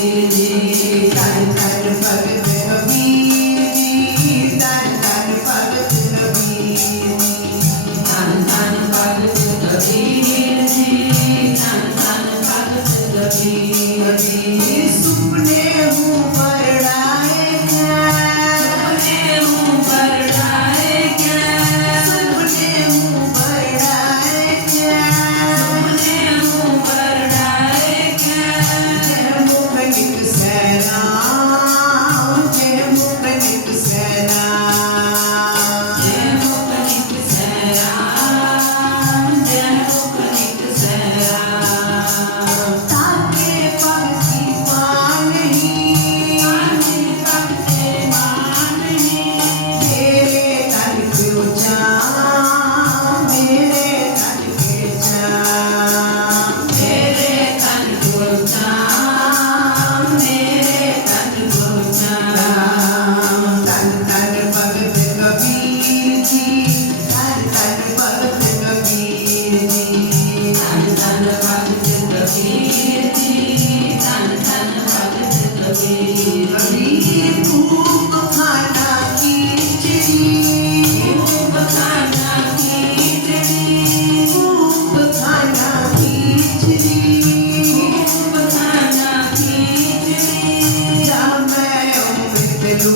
Dee dee, time time to fuck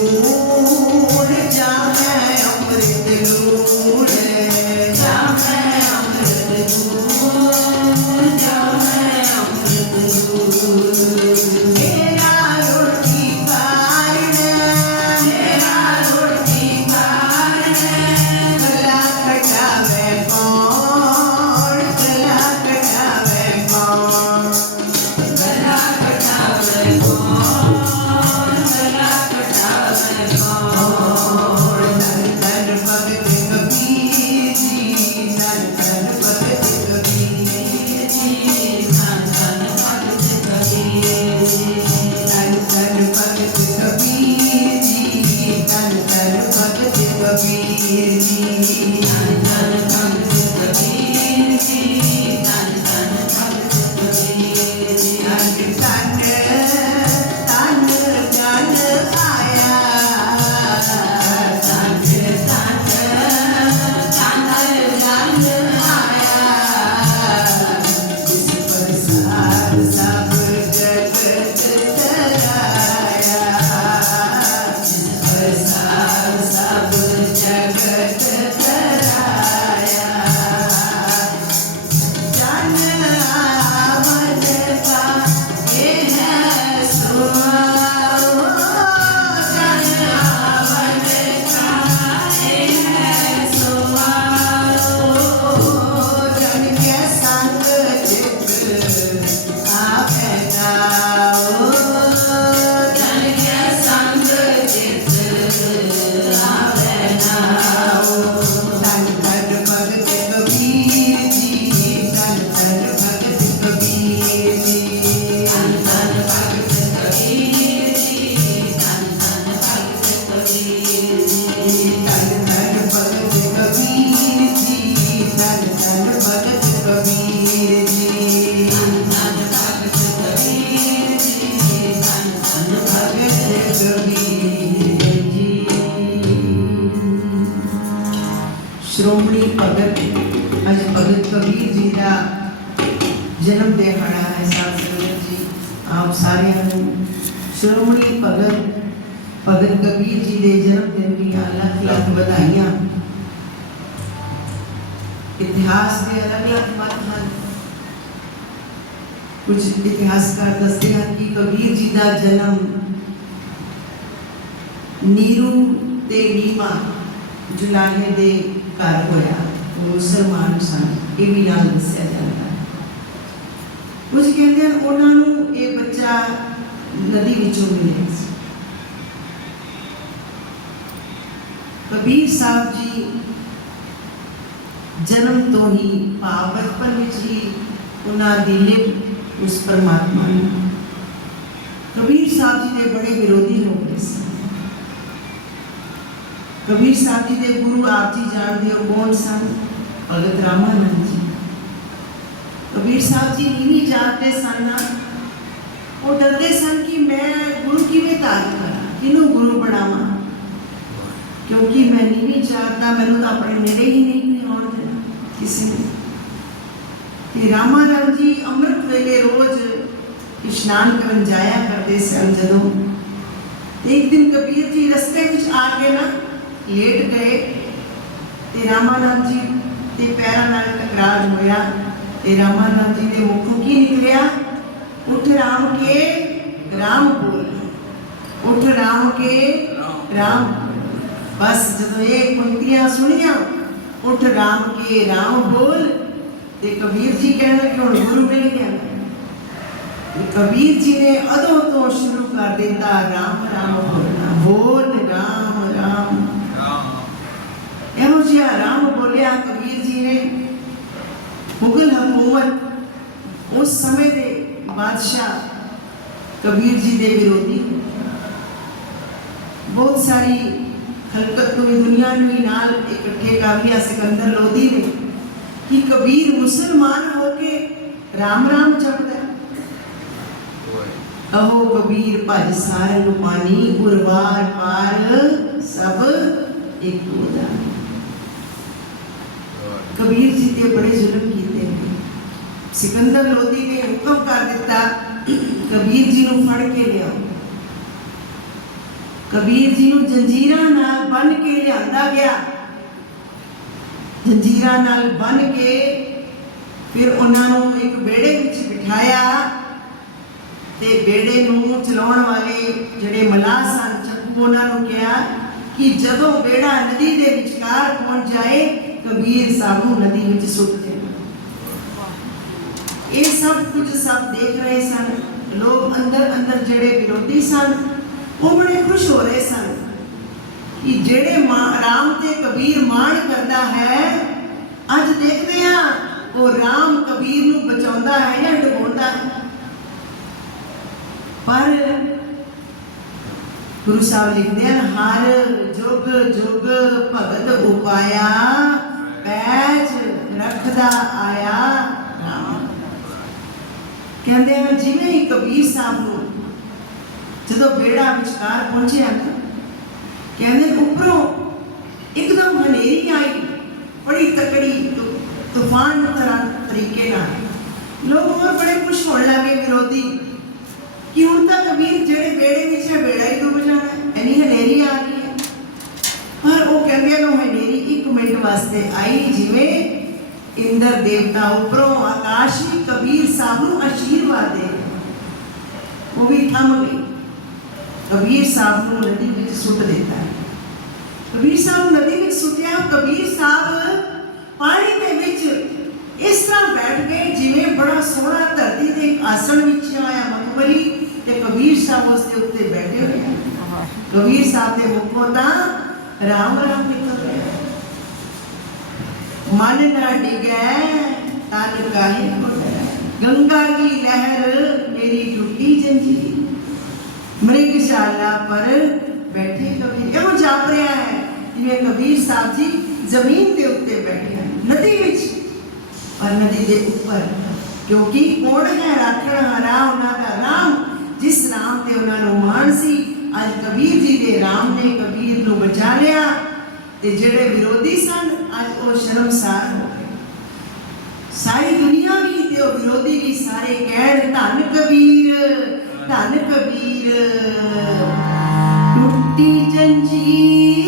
Jesus. ਭਗਤ ਭਗਤ ਕਬੀਰ ਜੀ ਦੇ ਜਨਮ ਦਿਨ ਦੀਆਂ ਲੱਖ ਲੱਖ ਵਧਾਈਆਂ। ਇਤਿਹਾਸ ਦੇ ਅਲੱਗ-ਅਲੱਗ ਮਤ ਹਨ। ਕੁਝ ਇਤਿਹਾਸਕਾਰ ਦੱਸਦੇ ਹਨ ਕਿ ਕਬੀਰ ਜੀ ਦਾ ਜਨਮ ਨੀਰੂ ਤੇ ਨੀਮਾ ਜੁਲਾਹੇ ਦੇ ਘਰ ਹੋਇਆ। ਉਹ ਮੁਸਲਮਾਨ ਸਨ, ਇਹ ਵੀ ਨਾਲ ਦੱਸਿਆ ਜਾਂਦਾ ਕੁਝ ਕਹਿੰਦੇ ਹਨ, ਉਹਨਾਂ ਨੂੰ ਇਹ ਬੱਚਾ ਨਦੀ ਵਿੱਚੋਂ ਮਿਲੇ ਸੀ। ਕਬੀਰ ਸਾਹਿਬ ਜੀ ਜਨਮ ਤੋਂ ਹੀ ਭਾਵ ਬਚਪਨ ਵਿੱਚ ਹੀ ਉਹਨਾਂ ਦੀ ਲਿਪ ਉਸ ਪਰਮਾਤਮਾ ਨੂੰ। ਕਬੀਰ ਸਾਹਿਬ ਜੀ ਦੇ ਬੜੇ ਵਿਰੋਧੀ ਹੋ ਗਏ ਸੀ। ਕਬੀਰ ਸਾਹਿਬ ਜੀ ਦੇ ਗੁਰੂ ਆਪ ਜੀ ਜਾਣਦੇ ਹੋ ਕੌਣ ਸਨ? ਭਗਤ ਰਾਮਾਨੰਦ ਜੀ। ਕਬੀਰ ਸਾਹਿਬ ਜੀ ਨੀਵੀਂ ਜਾਤ ਦੇ ਸਨ ਉਹ ਡਰਦੇ ਸਨ ਕਿ ਮੈਂ ਗੁਰੂ ਕਿਵੇਂ ਧਾਰਨ ਕਰਾਂ, ਕਿਹਨੂੰ ਗੁਰੂ ਬਣਾਵਾਂ? ਕਿਉਂਕਿ ਮੈਂ ਨਹੀਂ ਜਾਣਦਾ ਮੈਨੂੰ ਤਾਂ ਆਪਣੇ ਨੇੜੇ ਹੀ ਨਹੀਂ ਕੋਈ ਆਉਣ ਦੇਣਾ ਕਿਸੇ ਨੇ। ਤੇ ਰਾਮਾਨੰਦ ਜੀ ਅੰਮ੍ਰਿਤ ਵੇਲੇ ਰੋਜ਼ ਇਸ਼ਨਾਨ ਕਰਨ ਜਾਇਆ ਕਰਦੇ ਸਨ ਜਦੋਂ। ਇੱਕ ਦਿਨ ਕਬੀਰ ਜੀ ਰਸਤੇ ਵਿੱਚ ਆ ਕੇ ਨਾ ਲੇਟ ਗਏ ਤੇ ਰਾਮਾਨੰਦ ਜੀ ਦੇ ਪੈਰਾਂ ਨਾਲ ਟਕਰਾਅ ਹੋਇਆ ਤੇ ਰਾਮਾਨੰਦ ਜੀ ਦੇ ਮੁਖੋਂ ਕੀ ਨਿਕਲਿਆ? ਉਠ ਰਾਮ ਕੇ ਰਾਮ ਬੋਲ ਉਠ ਰਾਮ ਕੇ ਰਾਮ ਬਸ ਜਦੋਂ ਇਹ ਪੰਕਤੀਆਂ ਸੁਣੀਆਂ ਉਠ ਰਾਮ ਕੇ ਰਾਮ ਬੋਲ ਤੇ ਕਬੀਰ ਜੀ ਕਹਿਣ ਲੱਗੇ ਹੁਣ ਗੁਰੂ ਮਿਲ ਗਿਆ ਤੇ ਕਬੀਰ ਜੀ ਨੇ ਅਦੋਂ ਤੋਂ ਸ਼ੁਰੂ ਕਰ ਦਿੱਤਾ ਰਾਮ ਰਾਮ ਬੋਲਣਾ ਬੋਲ ਰਾਮ ਰਾਮ ਇਹੋ ਜਿਹਾ ਰਾਮ ਬੋਲਿਆ ਕਬੀਰ ਜੀ ਨੇ ਮੁਗਲ ਹਕੂਮਤ ਉਸ ਸਮੇਂ ਦੇ ਬਾਦਸ਼ਾਹ ਕਬੀਰ ਜੀ ਦੇ ਵਿਰੋਧੀ ਬਹੁਤ ਸਾਰੀ ਖਲਕਤ ਨੂੰ ਦੁਨੀਆ ਨੂੰ ਵੀ ਨਾਲ ਇਕੱਠੇ ਕਰ ਸਿਕੰਦਰ ਲੋਧੀ ਨੇ ਕਿ ਕਬੀਰ ਮੁਸਲਮਾਨ ਹੋ ਕੇ ਰਾਮ ਰਾਮ ਜਪਦਾ ਅਹੋ ਕਬੀਰ ਭਜ ਸਾਰ ਨੂੰ ਪਾਣੀ ਗੁਰਵਾਰ ਪਾਰ ਸਭ ਇੱਕ ਹੋਦਾ ਕਬੀਰ ਜੀ ਤੇ ਬੜੇ ਜ਼ੁਲਮ ਸਿਕੰਦਰ ਲੋਧੀ ਨੇ ਹੁਕਮ ਕਰ ਦਿੱਤਾ, ਕਬੀਰ ਜੀ ਨੂੰ ਫੜ ਕੇ ਲਿਆਓ। ਕਬੀਰ ਜੀ ਨੂੰ ਜੰਜੀਰਾਂ ਨਾਲ ਬੰਨ ਕੇ ਲਿਆਂਦਾ ਗਿਆ। ਜੰਜੀਰਾਂ ਨਾਲ ਬੰਨ ਕੇ ਫਿਰ ਉਹਨਾਂ ਨੂੰ ਇੱਕ ਬੇੜੇ ਵਿੱਚ ਬਿਠਾਇਆ ਤੇ ਬੇੜੇ ਨੂੰ ਚਲਾਉਣ ਵਾਲੇ ਜਿਹੜੇ ਮਲਾਹ ਸਨ ਚੱਕੂ ਉਹਨਾਂ ਨੂੰ ਕਿਹਾ ਕਿ ਜਦੋਂ ਬੇੜਾ ਨਦੀ ਦੇ ਵਿਚਕਾਰ ਪਹੁੰਚ ਜਾਏ, ਕਬੀਰ ਸਾਹਿਬ ਨੂੰ ਨਦੀ ਵਿੱਚ ਸੁੱਟ ਇਹ ਸਭ ਕੁਝ ਸਭ ਦੇਖ ਰਹੇ ਸਨ। ਲੋਕ ਅੰਦਰ ਅੰਦਰ ਜਿਹੜੇ ਵਿਰੋਧੀ ਸਨ, ਉਹ ਬੜੇ ਖੁਸ਼ ਹੋ ਰਹੇ ਸਨ ਕਿ ਜਿਹੜੇ ਰਾਮ ਤੇ ਕਬੀਰ ਮਾਣ ਕਰਦਾ ਹੈ, ਅੱਜ ਦੇਖਦੇ ਆ ਉਹ ਰਾਮ ਕਬੀਰ ਨੂੰ ਬਚਾਉਂਦਾ ਹੈ ਜਾਂ ਡੁਬੋਂਦਾ ਹੈ। ਪਰ ਗੁਰੂ ਸਾਹਿਬ ਲਿਖਦੇ ਹਨ, ਹਰ ਜੁਗ ਜੁਗ ਭਗਤ ਉਪਾਇਆ, ਪੈਜ ਰੱਖਦਾ ਆਇਆ। ਕਹਿੰਦੇ ਹਨ ਜਿਵੇਂ ਹੀ ਕਬੀਰ ਸਾਹਿਬ ਨੂੰ ਜਦੋਂ ਬੇੜਾ ਵਿਚਕਾਰ ਪਹੁੰਚਿਆ ਨਾ, ਕਹਿੰਦੇ ਉੱਪਰੋਂ ਇੱਕਦਮ ਹਨੇਰੀ ਆਈ, ਬੜੀ ਤਕੜੀ ਤੂਫਾਨ ਤਰ੍ਹਾਂ ਤਰੀਕੇ ਨਾਲ ਲੋਕ ਹੋਰ ਬੜੇ ਖੁਸ਼ ਹੋਣ ਲੱਗੇ ਵਿਰੋਧੀ ਕਿ ਹੁਣ ਤਾਂ ਕਬੀਰ ਜਿਹੜੇ ਬੇੜੇ ਵਿੱਚ ਹੈ ਬੇੜਾ ਹੀ ਡੁੱਬ ਜਾਣਾ ਹੈ। ਇੰਨੀ ਹਨੇਰੀ ਆ ਗਈ ਹੈ ਪਰ ਉਹ ਕਹਿੰਦੇ ਨੇ ਉਹ ਹਨੇਰੀ ਇੱਕ ਮਿੰਟ ਵਾਸਤੇ ਆਈ, ਜਿਵੇਂ ਇੰਦਰ ਦੇਵਤਾ ਉੱਪਰੋਂ ਆਕਾਸ਼ੀ ਕਬੀਰ ਸਾਹਿਬ ਨੂੰ ਆਸ਼ੀਰਵਾਦ ਦੇ। ਉਹ ਵੀ ਥੰਮ ਗਈ ਕਬੀਰ ਸਾਹਿਬ ਨੂੰ ਨਦੀ ਵਿੱਚ ਸੁੱਟ ਦਿੱਤਾ। ਕਬੀਰ ਸਾਹਿਬ ਨਦੀ ਵਿੱਚ ਸੁੱਟਿਆ। ਕਬੀਰ ਸਾਹਿਬ ਪਾਣੀ ਦੇ ਵਿੱਚ ਇਸ ਤਰ੍ਹਾਂ ਬੈਠ ਗਏ ਜਿਵੇਂ ਬੜਾ ਸੋਹਣਾ ਧਰਤੀ ਦੇ ਆਸਣ ਵਿੱਚ ਆਇਆ ਮਖਮਲੀ ਤੇ ਕਬੀਰ ਸਾਹਿਬ ਉਸ ਦੇ ਉੱਤੇ ਬੈਠੇ ਹੋਏ ਹਨ ਕਬੀਰ ਸਾਹਿਬ ਦੇ ਮੁਖੋਂ ਤਾਂ ਰਾਮ ਰਾਮ ਮਨ ਨਾ ਡਿਗੈ ਤਨ ਕਾਹੇ ਕੋ ਡਰੈ। ਗੰਗਾ ਕੀ ਲਹਿਰ ਮੇਰੀ ਟੁੱਟੀ ਜੰਜੀਰ ਮ੍ਰਿਗਸ਼ਾਲਾ ਪਰ ਬੈਠੇ ਕਬੀਰ ਇਹੋ ਜਾਪ ਰਿਹਾ ਹੈ ਜਿਵੇਂ ਕਬੀਰ ਸਾਹਿਬ ਜੀ ਜ਼ਮੀਨ ਦੇ ਉੱਤੇ ਬੈਠੇ ਹਨ ਨਦੀ ਵਿੱਚ ਪਰ ਨਦੀ ਦੇ ਉੱਪਰ ਕਿਉਂਕਿ ਕੌਣ ਹੈ ਰਾਖਣ ਹਰਾ ਉਹਨਾਂ ਦਾ ਰਾਮ ਜਿਸ ਰਾਮ ਤੇ ਉਹਨਾਂ ਨੂੰ ਮਾਣ ਸੀ ਅੱਜ ਕਬੀਰ ਜੀ ਦੇ ਰਾਮ ਨੇ ਕਬੀਰ ਨੂੰ ਬਚਾ ਲਿਆ ਤੇ ਜਿਹੜੇ ਵਿਰੋਧੀ ਸਨ ਅੱਜ ਸ਼ਰਮਸਾਰ ਹੋ ਗਏ। ਸਾਰੀ ਦੁਨੀਆ ਵੀ ਤੇ ਉਹ ਵਿਰੋਧੀ ਵੀ ਸਾਰੇ ਕਹਿਣ, ਧੰਨ ਕਬੀਰ ਧੰਨ ਕਬੀਰ, ਟੁੱਟੀ ਜੰਜੀਰ